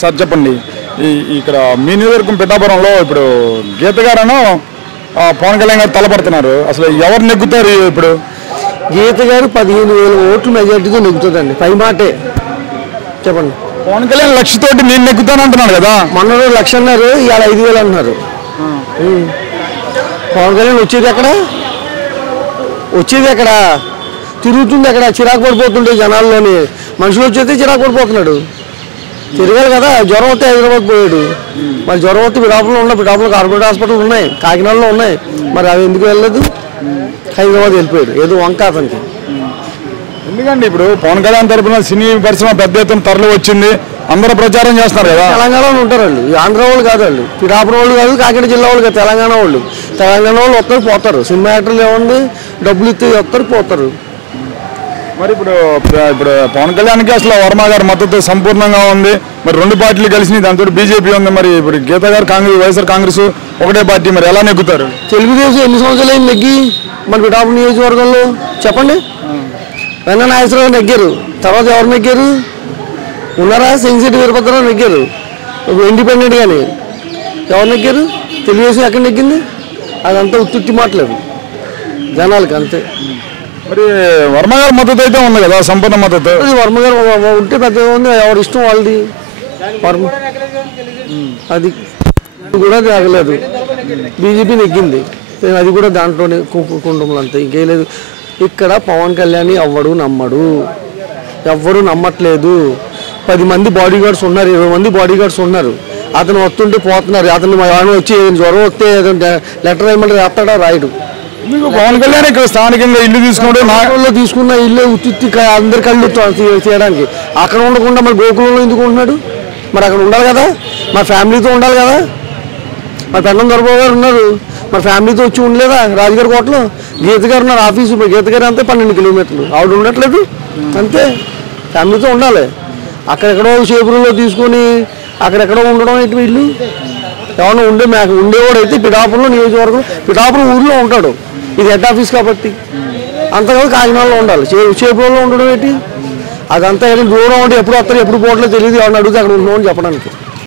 Sir చెప్పండి, ఇక్కడ మీ నియోజకవర్గం పిఠాపురంలో ఇప్పుడు గీత గారను పవన్ కళ్యాణ్ గారు తలపడుతున్నారు. అసలు ఎవరు నెగ్గుతారు? ఇప్పుడు గీత గారు 15,000 ఓట్లు మెజార్టీతో నెగ్గుతుందండి. పై మాటే చెప్పండి. పవన్ కళ్యాణ్ లక్షతోటి నేను నెగ్గుతాను అంటున్నాడు కదా. మొన్న 1,00,000 అన్నారు, ఇవాళ 5,000 అంటున్నారు. పవన్ కళ్యాణ్ వచ్చేది ఎక్కడ తిరుగుతుంది, ఎక్కడ చిరాకు పడిపోతుండే జనాల్లోని. మనుషులు వచ్చేది చిరాకు పడిపోతున్నాడు. తిరగాలి కదా. జ్వరం వస్తే హైదరాబాద్ పోయాడు. మరి జ్వరం వస్తే పిఠాపురంలో ఉన్నాయి, పిఠాపురం కార్పొరేట్ హాస్పిటల్ ఉన్నాయి, కాకినాడలో ఉన్నాయి. మరి అవి ఎందుకు వెళ్ళలేదు? హైదరాబాద్ వెళ్ళిపోయాడు. ఏదో వంక అతనికి. ఎందుకండి ఇప్పుడు పవన్ కళ్యాణ్ తరఫున సినీ పరిశ్రమ పెద్ద ఎత్తున తరలి వచ్చింది, అందరూ ప్రచారం చేస్తున్నారు కదా. తెలంగాణలో ఉంటారు వాళ్ళు, ఆంధ్ర వాళ్ళు కాదు, వాళ్ళు పిఠాపురం వాళ్ళు కాదు, కాకినాడ జిల్లా వాళ్ళు కాదు, తెలంగాణ వాళ్ళు. తెలంగాణ వాళ్ళు వస్తారు పోతారు. సినిమా యాక్టర్లు ఏముంది, డబ్బులు ఇస్తే వస్తారు పోతారు. మరి ఇప్పుడు పవన్ కళ్యాణ్కి అసలు వర్మ గారి మద్దతు సంపూర్ణంగా ఉంది. మరి రెండు పార్టీలు కలిసి దాంతో బీజేపీ ఉంది. మరి ఇప్పుడు గీత గారు కాంగ్రెస్, వైఎస్ఆర్ కాంగ్రెస్ ఒకటే పార్టీ, మరి ఎలా నెగ్గుతారు? తెలుగుదేశం ఎన్ని సంవత్సరాలు అయింది నెగ్గి? మన పిఠాపురం నియోజకవర్గంలో చెప్పండి. వెన్న నాగేశ్వరరావు నెగ్గారు, తర్వాత ఎవరు నెగ్గారు? ఉన్నారా? సింగిసిటీ వీరభద్రరావు నెగ్గారు ఇండిపెండెంట్ కానీ. ఎవరు నెగ్గారు? తెలుగుదేశం ఎక్కడ నెగ్గింది? అదంతా ఉత్తుత్తి మాటలేదు జనాలకి, అంతే. మరి వర్మ గారి మద్దతు అయితే ఉంది కదా, సంపూర్ణ మద్దతు. వర్మ గారు ఉంటే పెద్ద ఉంది, ఎవరి ఇష్టం వాళ్ళది. వర్మ అది కూడా తాగలేదు, బీజేపీ నెగ్గింది, అది కూడా దాంట్లోనే కుటుంబంలో అంతే, ఇంకేం లేదు. ఇక్కడ పవన్ కళ్యాణ్ ఎవ్వడు నమ్మట్లేదు. 10 మంది బాడీ గార్డ్స్ ఉన్నారు, 20 మంది బాడీ గార్డ్స్ ఉన్నారు. అతను వస్తుంటే పోతున్నారు. అతను వచ్చి జ్వరం వస్తే లెటర్ రాయమంటే రాస్తాడా? రాయడు. పవన్ కళ్యాణ్ ఇక్కడ స్థానికంగా ఇల్లు తీసుకున్న ఇల్లు ఉత్తి అందరి కళ్ళు చేయడానికి. అక్కడ ఉండకుండా మరి గోకులంలో ఎందుకు ఉంటున్నాడు? మరి అక్కడ ఉండాలి కదా, మా ఫ్యామిలీతో ఉండాలి కదా. మా పెన్నం దొరబాబు గారు ఉన్నారు, మరి ఫ్యామిలీతో వచ్చి ఉండలేదా? రాజుగారి కోటలో గీత గారు ఉన్నారు ఆఫీసు. గీత గారు అంతే 12 కిలోమీటర్లు, ఆవిడ ఉండట్లేదు అంతే. ఫ్యామిలీతో ఉండాలి. అక్కడెక్కడో షేపురంలో తీసుకొని అక్కడెక్కడో ఉండడం ఏంటి? ఇల్లు ఏమన్నా ఉండేవాడు అయితే పిఠాపురంలో నియోజకవర్గం, పిఠాపురం ఊర్లో ఉంటాడు. ఇది హెడ్ ఆఫీస్ కాబట్టి అంతగా కాకినాడలో ఉండాలి. షేపురంలో ఉండడం ఏంటి? అదంతా దూరం ఉంటే ఎప్పుడు వస్తారు ఎప్పుడు పోవట్లేదు తెలియదు. ఎవరిని అడిగితే అక్కడ ఉన్నామని చెప్పడానికి.